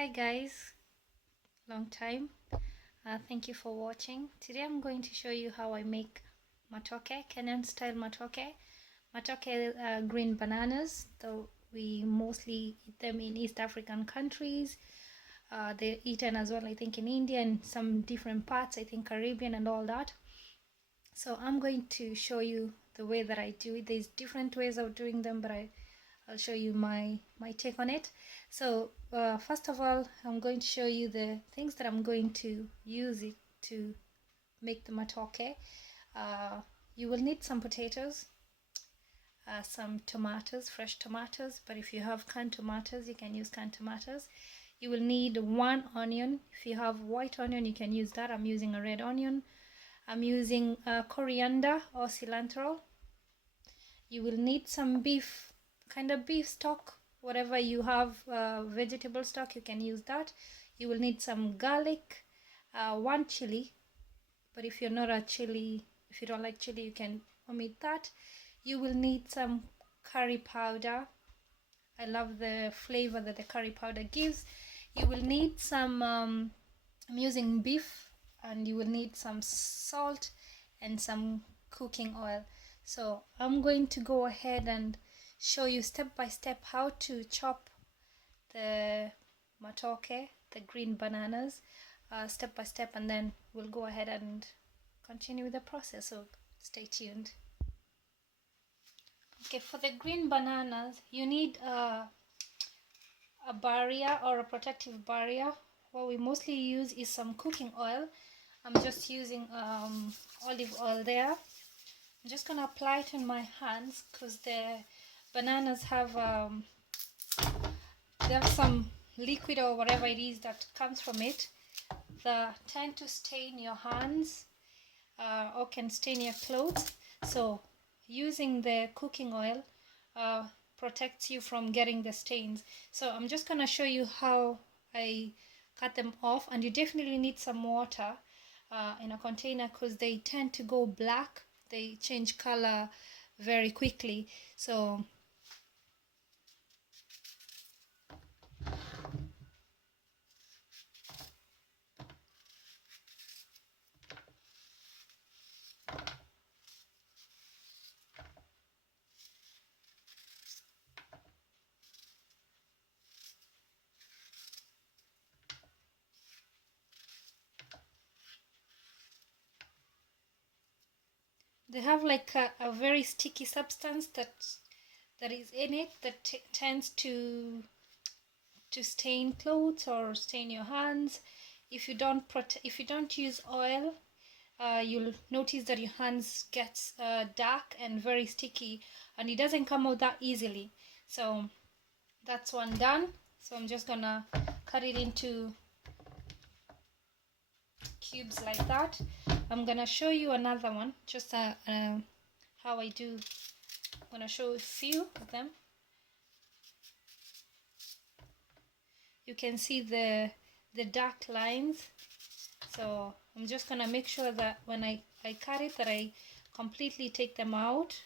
Hi guys, long time. Thank you for watching. Today I'm going to show you how I make matoke, Kenyan style matoke. Matoke are green bananas, though we mostly eat them in East African countries. They're eaten as well, I think, in India and some different parts, I think Caribbean and all that. So I'm going to show you the way that I do it. There's different ways of doing them, but I'll show you my take on it. So first of all, I'm going to show you the things that I'm going to use it to make the matoke. You will need some potatoes, some tomatoes, fresh tomatoes, but if you have canned tomatoes, you can use canned tomatoes. You will need one onion. If you have white onion, you can use that. I'm using a red onion. I'm using coriander or cilantro. You will need some beef, kind of beef stock, whatever you have, vegetable stock, you can use that. You will need some garlic, one chili, but if you're not a chili, if you don't like chili, you can omit that. You will need some curry powder. I love the flavor that the curry powder gives. You will need some, I'm using beef, and you will need some salt and some cooking oil. So I'm going to go ahead and show you step by step how to chop the matoke, the green bananas, step by step, and then we'll go ahead and continue with the process, so stay tuned. Okay, for the green bananas, you need a barrier or a protective barrier. What we mostly use is some cooking oil. I'm just using olive oil there. I'm just gonna apply it on my hands because the bananas have they have some liquid or whatever it is that comes from it that tend to stain your hands or can stain your clothes. So using the cooking oil protects you from getting the stains. So I'm just gonna show you how I cut them off, and you definitely need some water in a container because they tend to go black. They change color very quickly. So they have like a very sticky substance that is in it that tends to stain clothes or stain your hands. If you don't use oil, you'll notice that your hands gets dark and very sticky, and it doesn't come out that easily. So that's one done. So I'm just gonna cut it into cubes like that. I'm gonna show you another one, just how I do. I'm gonna show a few of them. You can see the dark lines. So I'm just gonna make sure that when I cut it, that I completely take them out.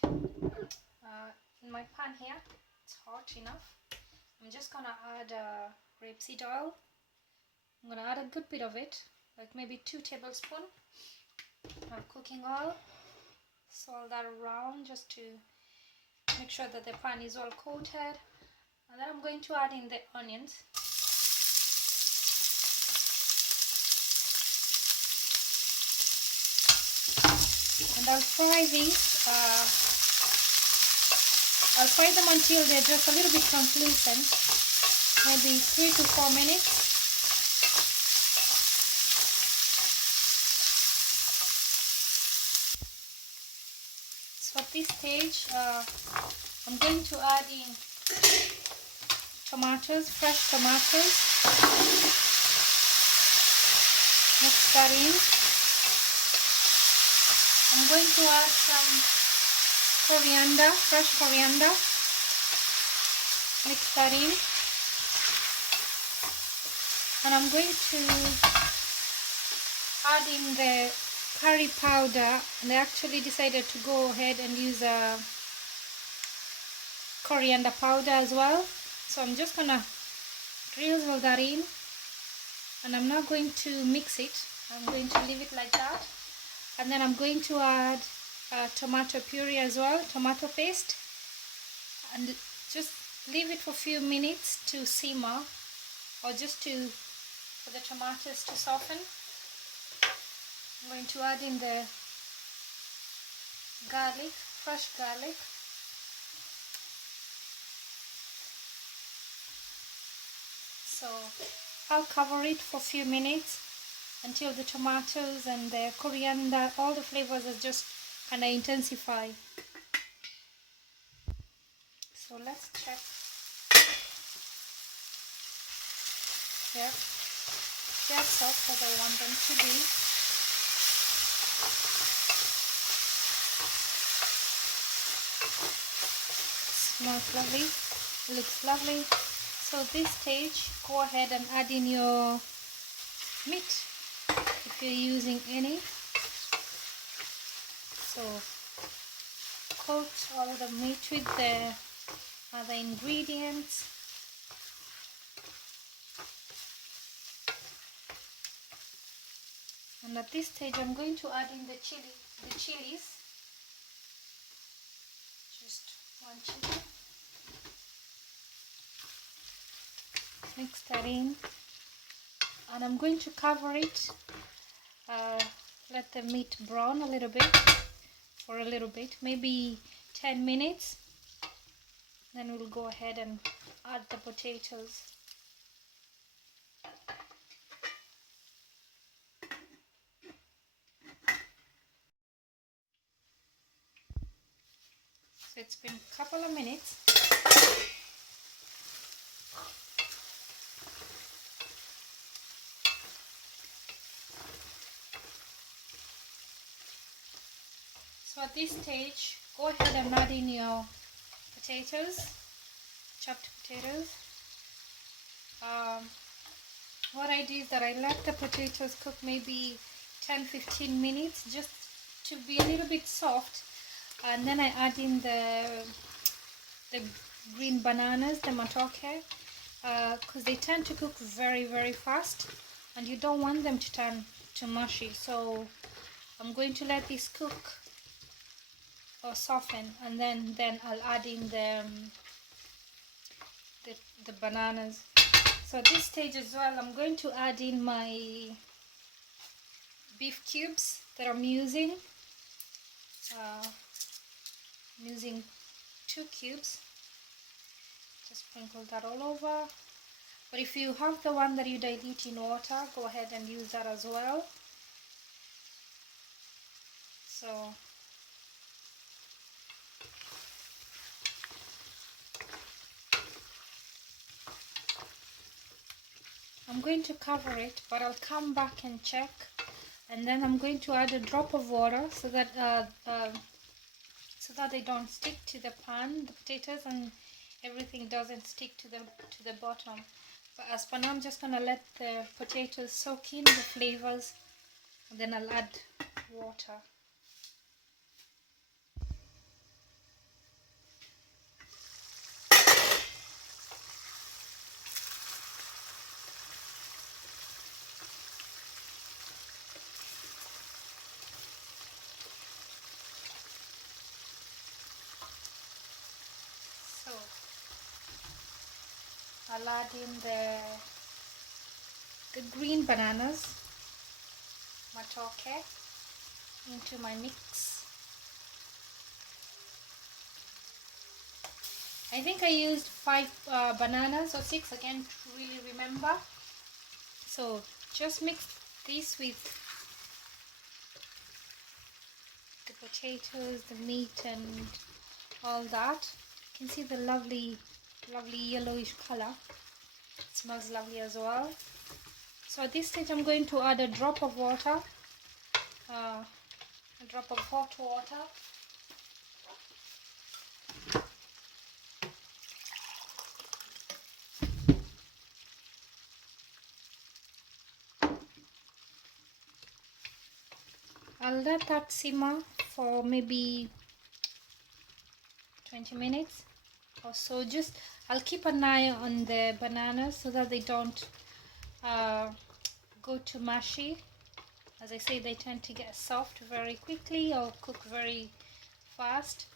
good. In my pan here, it's hot enough. I'm just gonna add rapeseed oil. I'm gonna add a good bit of it, like maybe 2 tablespoons of cooking oil. Swirl that around just to make sure that the pan is all coated. And then I'm going to add in the onions. And I'll fry these. I'll fry them until they're just a little bit translucent, maybe 3 to 4 minutes. So at this stage, I'm going to add in tomatoes, fresh tomatoes. Mix that in. I'm going to add some coriander, fresh coriander. Mix that in. And I'm going to add in the curry powder, and I actually decided to go ahead and use a coriander powder as well. So I'm just gonna drizzle that in, and I'm not going to mix it. I'm going to leave it like that, and then I'm going to add tomato puree as well, tomato paste, and just leave it for a few minutes to simmer, or just for the tomatoes to soften. I'm going to add in the garlic, fresh garlic. So I'll cover it for a few minutes until the tomatoes and the coriander, all the flavors are just kind of intensify. So let's check. Yeah, they're soft as I want them to be. Smells lovely, looks lovely. So at this stage, go ahead and add in your meat if you're using any. So coat all the meat with the other ingredients. And at this stage, I'm going to add in the chilies. Just 1 chili. Mix that in, and I'm going to cover it. Let the meat brown a little bit, for a little bit, maybe 10 minutes. Then we'll go ahead and add the potatoes. So it's been a couple of minutes. So at this stage, go ahead and add in your potatoes, chopped potatoes. What I do is that I let the potatoes cook maybe 10-15 minutes just to be a little bit soft, and then I add in the green bananas, the matoke, because they tend to cook very fast and you don't want them to turn too mushy. So I'm going to let this cook or soften, and then I'll add in the bananas. So at this stage as well, I'm going to add in my beef cubes that I'm using. I'm using 2 cubes. Just sprinkle that all over. But if you have the one that you dilute in water, go ahead and use that as well. So I'm going to cover it, but I'll come back and check, and then I'm going to add a drop of water so that they don't stick to the pan, the potatoes, and everything doesn't stick to the bottom. But as for now, I'm just gonna let the potatoes soak in the flavors, and then I'll add water. I'll add in the green bananas, Matoke, into my mix. I think I used 5 bananas or 6, I can't really remember. So just mix this with the potatoes, the meat and all that. You can see the lovely yellowish color. It smells lovely as well. So at this stage I'm going to add a drop of water, a drop of hot water. I'll let that simmer for maybe 20 minutes or so. Just I'll keep an eye on the bananas so that they don't go too mushy. As I say, they tend to get soft very quickly or cook very fast.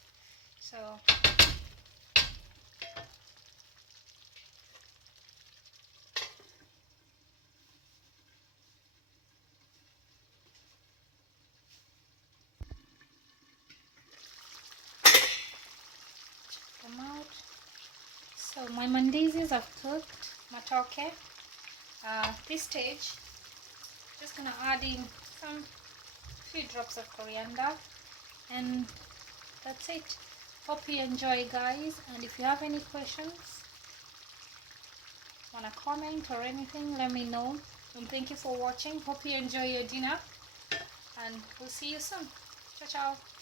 So check them out. So my mandizis have cooked, Matoke. This stage, just gonna add in some few drops of coriander, and that's it. Hope you enjoy, guys, and if you have any questions, wanna comment or anything, let me know. And thank you for watching. Hope you enjoy your dinner, and we'll see you soon. Ciao ciao.